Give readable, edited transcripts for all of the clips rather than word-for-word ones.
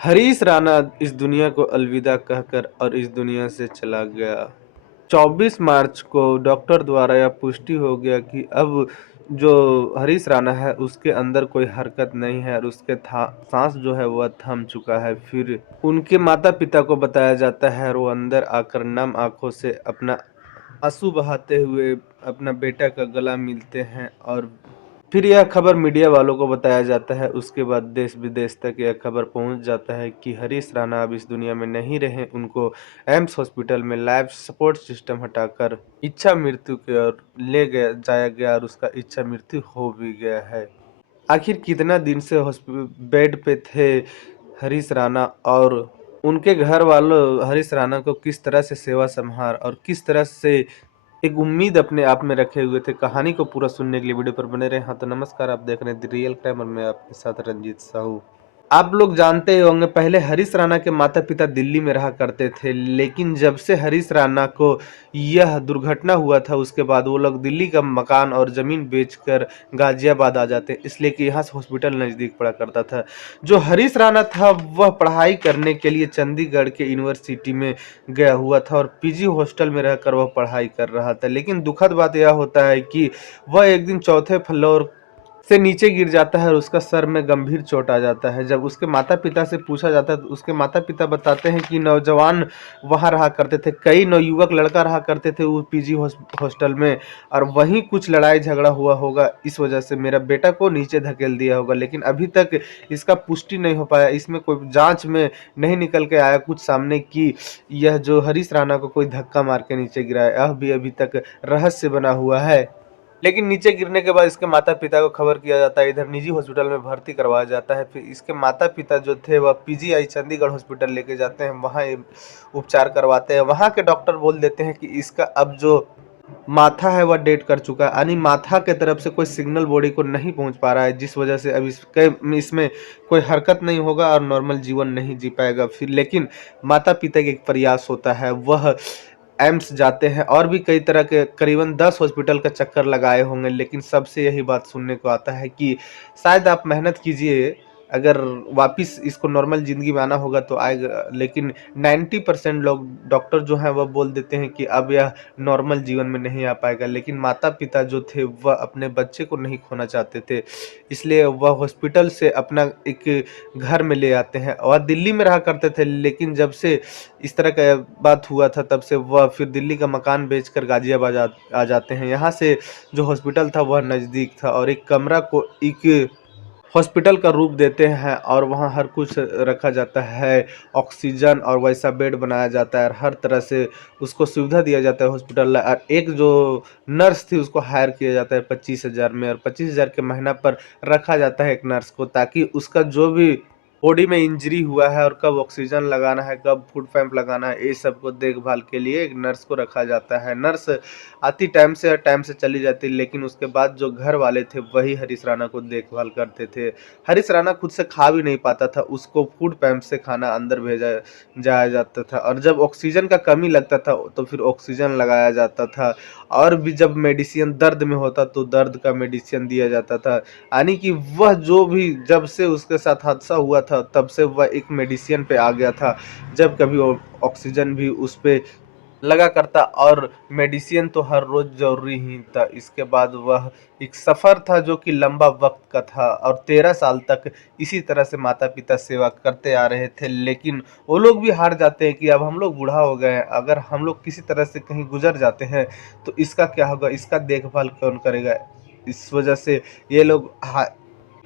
हरीश राणा इस दुनिया को अलविदा कहकर और इस दुनिया से चला गया। 24 मार्च को डॉक्टर द्वारा यह पुष्टि हो गया कि अब जो हरीश राणा है उसके अंदर कोई हरकत नहीं है और उसके सांस जो है वह थम चुका है। फिर उनके माता पिता को बताया जाता है और वो अंदर आकर नम आंखों से अपना आंसू बहाते हुए अपना बेटा का गला मिलते हैं और फिर यह खबर मीडिया वालों को बताया जाता है। उसके बाद देश विदेश तक यह खबर पहुंच जाता है कि हरीश राणा अब इस दुनिया में नहीं रहे। उनको एम्स हॉस्पिटल में लाइफ सपोर्ट सिस्टम हटाकर इच्छा मृत्यु की ओर ले गया जाया गया और उसका इच्छा मृत्यु हो भी गया है। आखिर कितना दिन से बेड पे थे हरीश राणा और उनके घर वालों हरीश राणा को किस तरह से सेवा संभार और किस तरह से एक उम्मीद अपने आप में रखे हुए थे। कहानी को पूरा सुनने के लिए वीडियो पर बने रहे। हाँ तो नमस्कार, आप देख रहे हैं द रियल क्राइम और मैं आपके साथ रंजीत साहू। आप लोग जानते ही होंगे पहले हरीश राणा के माता पिता दिल्ली में रहा करते थे, लेकिन जब से हरीश राणा को यह दुर्घटना हुआ था उसके बाद वो लोग दिल्ली का मकान और ज़मीन बेचकर गाजियाबाद आ जाते, इसलिए कि यहाँ से हॉस्पिटल नज़दीक पड़ा करता था। जो हरीश राणा था वह पढ़ाई करने के लिए चंडीगढ़ के यूनिवर्सिटी में गया हुआ था और पीजी हॉस्टल में रहकर वह पढ़ाई कर रहा था। लेकिन दुखद बात यह होता है कि वह एक दिन चौथे फ्लोर से नीचे गिर जाता है और उसका सर में गंभीर चोट आ जाता है। जब उसके माता पिता से पूछा जाता है तो उसके माता पिता बताते हैं कि नौजवान वहाँ रहा करते थे, कई नवयुवक लड़का रहा करते थे वो पीजी हॉस्टल में, और वहीं कुछ लड़ाई झगड़ा हुआ होगा, इस वजह से मेरा बेटा को नीचे धकेल दिया होगा। लेकिन अभी तक इसका पुष्टि नहीं हो पाया, इसमें कोई जांच में नहीं निकल के आया कुछ सामने कि यह जो हरीश राणा को कोई धक्का मार के नीचे गिराया। यह भी अभी तक रहस्य बना हुआ है। लेकिन नीचे गिरने के बाद इसके माता पिता को खबर किया जाता है, इधर निजी हॉस्पिटल में भर्ती करवाया जाता है। फिर इसके माता पिता जो थे वह पीजीआई चंडीगढ़ हॉस्पिटल लेके जाते हैं, वहाँ उपचार करवाते हैं। वहाँ के डॉक्टर बोल देते हैं कि इसका अब जो माथा है वह डेड कर चुका है, यानी माथा के तरफ से कोई सिग्नल बॉडी को नहीं पहुंच पा रहा है, जिस वजह से अब इसमें कोई हरकत नहीं होगा और नॉर्मल जीवन नहीं जी पाएगा। फिर लेकिन माता पिता का एक प्रयास होता है, वह एम्स जाते हैं और भी कई तरह के करीबन 10 हॉस्पिटल का चक्कर लगाए होंगे, लेकिन सबसे यही बात सुनने को आता है कि शायद आप मेहनत कीजिए, अगर वापिस इसको नॉर्मल ज़िंदगी में आना होगा तो आएगा। लेकिन 90% लोग डॉक्टर जो हैं वह बोल देते हैं कि अब यह नॉर्मल जीवन में नहीं आ पाएगा। लेकिन माता-पिता जो थे वह अपने बच्चे को नहीं खोना चाहते थे, इसलिए वह हॉस्पिटल से अपना एक घर में ले आते हैं। और दिल्ली में रहा करते थे, लेकिन जब से इस तरह का बात हुआ था तब से वह फिर दिल्ली का मकान बेचकर गाजियाबाद आ जाते हैं। यहाँ से जो हॉस्पिटल था वह नज़दीक था और एक कमरा को एक हॉस्पिटल का रूप देते हैं और वहाँ हर कुछ रखा जाता है, ऑक्सीजन और वैसा बेड बनाया जाता है और हर तरह से उसको सुविधा दिया जाता है हॉस्पिटल। और एक जो नर्स थी उसको हायर किया जाता है 25,000 में, और 25,000 के महीना पर रखा जाता है एक नर्स को, ताकि उसका जो भी बॉडी में इंजरी हुआ है और कब ऑक्सीजन लगाना है, कब फुट पैम्प लगाना है, ये सब को देखभाल के लिए एक नर्स को रखा जाता है। नर्स आती टाइम से और टाइम से चली जाती, लेकिन उसके बाद जो घर वाले थे वही हरीश राणा को देखभाल करते थे। हरीश राणा खुद से खा भी नहीं पाता था, उसको फूड पैम्प से खाना अंदर भेजा जाया जाता था, और जब ऑक्सीजन का कमी लगता था तो फिर ऑक्सीजन लगाया जाता था, और भी जब मेडिसिन दर्द में होता तो दर्द का मेडिसिन दिया जाता था। यानी कि वह जो भी जब से उसके साथ हादसा हुआ था तब से वह एक मेडिसिन पे आ गया था, जब कभी ऑक्सीजन भी उस पे लगा करता, और मेडिसिन तो हर रोज जरूरी ही था। इसके बाद वह एक सफर था जो कि लंबा वक्त का था, और 13 साल तक इसी तरह से माता पिता सेवा करते आ रहे थे। लेकिन वो लोग भी हार जाते हैं कि अब हम लोग बूढ़ा हो गए हैं, अगर हम लोग किसी तरह से कहीं गुजर जाते हैं तो इसका क्या होगा, इसका देखभाल कौन करेगा। इस वजह से ये लोग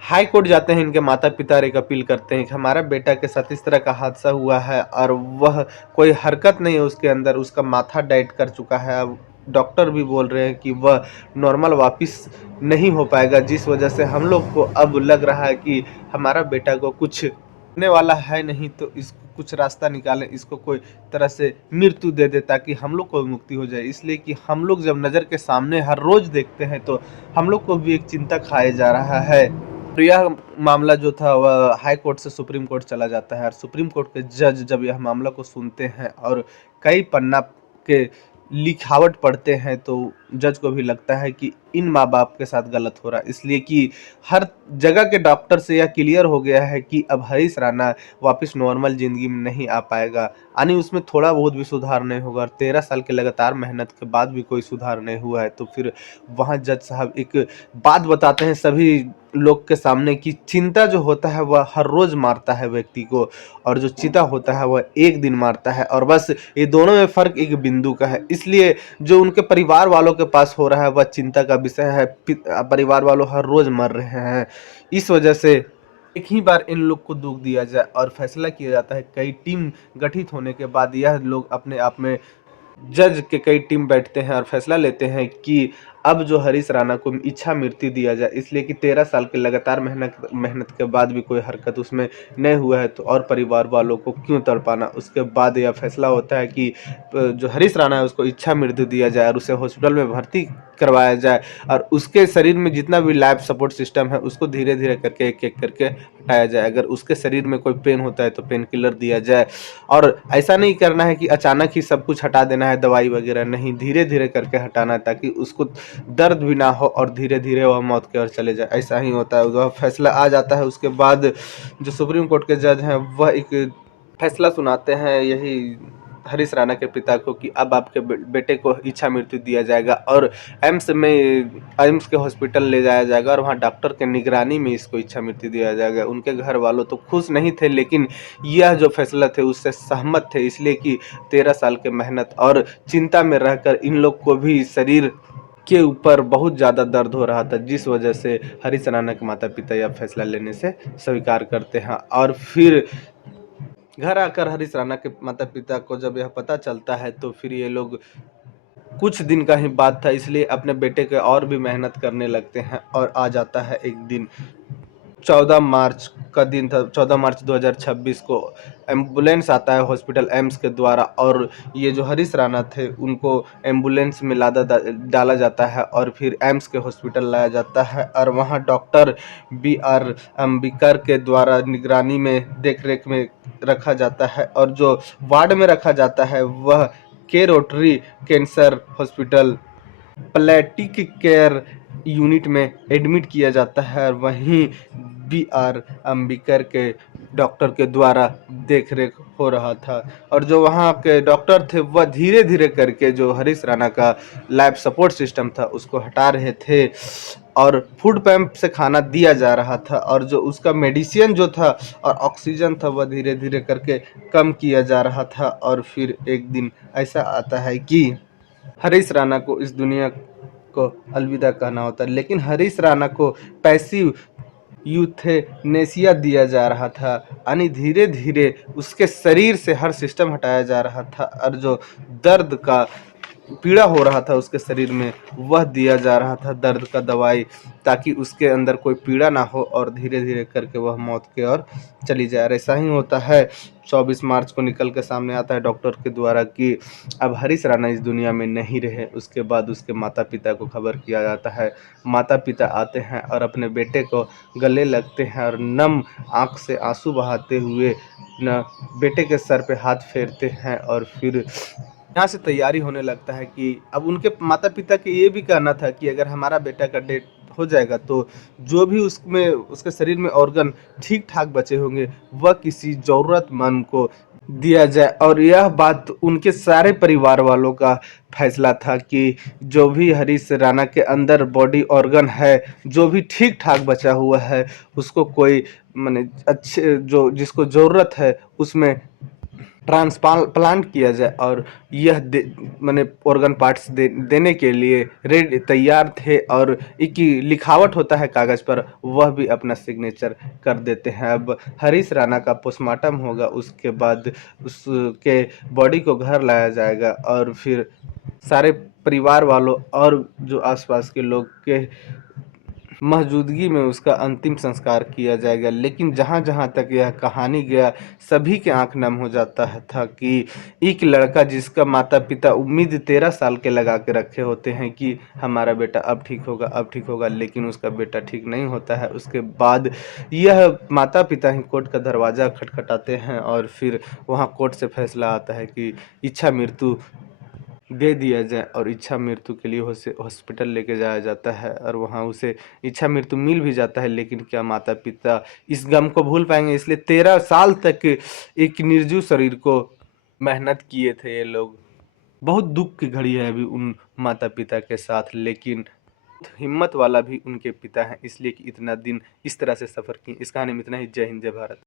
हाई कोर्ट जाते हैं, इनके माता पिता एक अपील करते हैं कि हमारा बेटा के साथ इस तरह का हादसा हुआ है और वह कोई हरकत नहीं है उसके अंदर, उसका माथा डेड कर चुका है। अब डॉक्टर भी बोल रहे हैं कि वह नॉर्मल वापस नहीं हो पाएगा, जिस वजह से हम लोग को अब लग रहा है कि हमारा बेटा को कुछ होने वाला है नहीं, तो इसको कुछ रास्ता निकालें, इसको कोई तरह से मृत्यु दे दे ताकि हम लोग को भी मुक्ति हो जाए। इसलिए कि हम लोग जब नज़र के सामने हर रोज देखते हैं तो हम लोग को भी एक चिंता खाए जा रहा है। तो यह मामला जो था वह हाई कोर्ट से सुप्रीम कोर्ट चला जाता है, और सुप्रीम कोर्ट के जज जब यह मामला को सुनते हैं और कई पन्ना के लिखावट पढ़ते हैं तो जज को भी लगता है कि इन माँ-बाप के साथ गलत हो रहा है। इसलिए कि हर जगह के डॉक्टर से यह क्लियर हो गया है कि अब हरीश राणा वापस नॉर्मल ज़िंदगी में नहीं आ पाएगा। यानी उसमें थोड़ा बहुत भी सुधार नहीं होगा और 13 साल के लगातार मेहनत के बाद भी कोई सुधार नहीं हुआ है, तो फिर वहाँ जज साहब एक बात बताते हैं सभी लोग के सामने कि चिंता जो होता है वह हर रोज़ मारता है व्यक्ति को और जो चिता होता है वह एक दिन मारता है, और बस ये दोनों में फ़र्क एक बिंदु का है। इसलिए जो उनके परिवार वालों के पास हो रहा है वह चिंता का विषय है। परिवार वालों हर रोज़ मर रहे हैं। इस वजह से एक ही बार इन लोग को दुःख दिया जाए और फैसला किया जाता है। कई टीम गठित होने के बाद यह लोग अपने आप में जज के कई टीम बैठते हैं और फैसला लेते हैं कि अब जो हरीश राणा को इच्छा मृत्यु दिया जाए, इसलिए कि 13 साल के लगातार मेहनत मेहनत के बाद भी कोई हरकत उसमें नहीं हुआ है, तो और परिवार वालों को क्यों तड़पाना। उसके बाद यह फैसला होता है कि जो हरीश राणा है उसको इच्छा मृत्यु दिया जाए और उसे हॉस्पिटल में भर्ती करवाया जाए और उसके शरीर में जितना भी लाइफ सपोर्ट सिस्टम है उसको धीरे धीरे करके एक एक करके हटाया जाए। अगर उसके शरीर में कोई पेन होता है तो पेन किलर दिया जाए, और ऐसा नहीं करना है कि अचानक ही सब कुछ हटा देना है, दवाई वगैरह नहीं, धीरे धीरे करके हटाना है ताकि उसको दर्द भी ना हो और धीरे धीरे वह मौत की ओर चले जाए। ऐसा ही होता है, वह फैसला आ जाता है। उसके बाद जो सुप्रीम कोर्ट के जज हैं वह एक फैसला सुनाते हैं यही हरीश राणा के पिता को कि अब आपके बेटे को इच्छा मृत्यु दिया जाएगा और एम्स के हॉस्पिटल ले जाया जाएगा और वहाँ डॉक्टर के निगरानी में इसको इच्छा मृत्यु दिया जाएगा। उनके घर वालों तो खुश नहीं थे, लेकिन यह जो फैसला थे उससे सहमत थे, इसलिए कि 13 साल के मेहनत और चिंता में रहकर इन लोग को भी शरीर के ऊपर बहुत ज़्यादा दर्द हो रहा था, जिस वजह से हरीश राणा के माता पिता यह फैसला लेने से स्वीकार करते हैं। और फिर घर आकर हरीश राणा के माता पिता को जब यह पता चलता है तो फिर ये लोग, कुछ दिन का ही बात था इसलिए अपने बेटे के और भी मेहनत करने लगते हैं। और आ जाता है एक दिन, 14 मार्च का दिन था। 14 मार्च 2026 को एम्बुलेंस आता है हॉस्पिटल एम्स के द्वारा और ये जो हरीश राणा थे उनको एम्बुलेंस में डाला जाता है और फिर एम्स के हॉस्पिटल लाया जाता है और वहाँ डॉक्टर BR अम्बिकर के द्वारा निगरानी में देखरेख में रखा जाता है। और जो वार्ड में रखा जाता है वह के rotary cancer hospital palliative care unit में एडमिट किया जाता है और वहीं BR अम्बिकर के डॉक्टर के द्वारा देखरेख हो रहा था। और जो वहाँ के डॉक्टर थे वह धीरे धीरे करके जो हरीश राणा का लाइफ सपोर्ट सिस्टम था उसको हटा रहे थे और फूड पैम्प से खाना दिया जा रहा था, और जो उसका मेडिसिन जो था और ऑक्सीजन था वह धीरे धीरे करके कम किया जा रहा था। और फिर एक दिन ऐसा आता है कि हरीश राणा को इस दुनिया को अलविदा कहना होता है, लेकिन हरीश राणा को पैसिव यूथेनेसिया दिया जा रहा था, यानी धीरे धीरे उसके शरीर से हर सिस्टम हटाया जा रहा था और जो दर्द का पीड़ा हो रहा था उसके शरीर में वह दिया जा रहा था दर्द का दवाई, ताकि उसके अंदर कोई पीड़ा ना हो और धीरे धीरे करके वह मौत की ओर चली जाए। ऐसा ही होता है। 24 मार्च को निकल के सामने आता है डॉक्टर के द्वारा कि अब हरीश राणा इस दुनिया में नहीं रहे। उसके बाद उसके माता पिता को खबर किया जाता है। माता पिता आते हैं और अपने बेटे को गले लगते हैं और नम आँख से आंसू बहाते हुए न बेटे के सर पे हाथ फेरते हैं। और फिर यहाँ से तैयारी होने लगता है कि अब उनके माता पिता के ये भी कहना था कि अगर हमारा बेटा का डेथ हो जाएगा तो जो भी उसमें उसके शरीर में ऑर्गन ठीक ठाक बचे होंगे वह किसी ज़रूरतमंद को दिया जाए। और यह बात उनके सारे परिवार वालों का फैसला था कि जो भी हरीश राणा के अंदर बॉडी ऑर्गन है, जो भी ठीक ठाक बचा हुआ है, उसको कोई माने अच्छे जो जिसको ज़रूरत है उसमें ट्रांसप्लांट किया जाए। और यह माने ऑर्गन पार्ट्स देने के लिए रेडी तैयार थे और एक लिखावट होता है कागज़ पर, वह भी अपना सिग्नेचर कर देते हैं। अब हरीश राणा का पोस्टमार्टम होगा, उसके बाद उसके बॉडी को घर लाया जाएगा और फिर सारे परिवार वालों और जो आसपास के लोग के मौजूदगी में उसका अंतिम संस्कार किया जाएगा। लेकिन जहाँ जहाँ तक यह कहानी गया सभी के आंख नम हो जाता है था कि एक लड़का जिसका माता पिता उम्मीद 13 साल के लगा के रखे होते हैं कि हमारा बेटा अब ठीक होगा अब ठीक होगा, लेकिन उसका बेटा ठीक नहीं होता है। उसके बाद यह माता पिता ही कोर्ट का दरवाज़ा खटखटाते हैं और फिर वहाँ कोर्ट से फैसला आता है कि इच्छा मृत्यु दे दिया जाए और इच्छा मृत्यु के लिए उसे हॉस्पिटल लेके जाया जाता है और वहाँ उसे इच्छा मृत्यु मिल भी जाता है। लेकिन क्या माता पिता इस गम को भूल पाएंगे? इसलिए 13 साल तक एक निर्जीव शरीर को मेहनत किए थे ये लोग। बहुत दुख की घड़ी है अभी उन माता पिता के साथ, लेकिन हिम्मत वाला भी उनके पिता हैं, इसलिए कि इतना दिन इस तरह से सफ़र किए। इस कहानी में इतना ही। जय हिंद, जय भारत।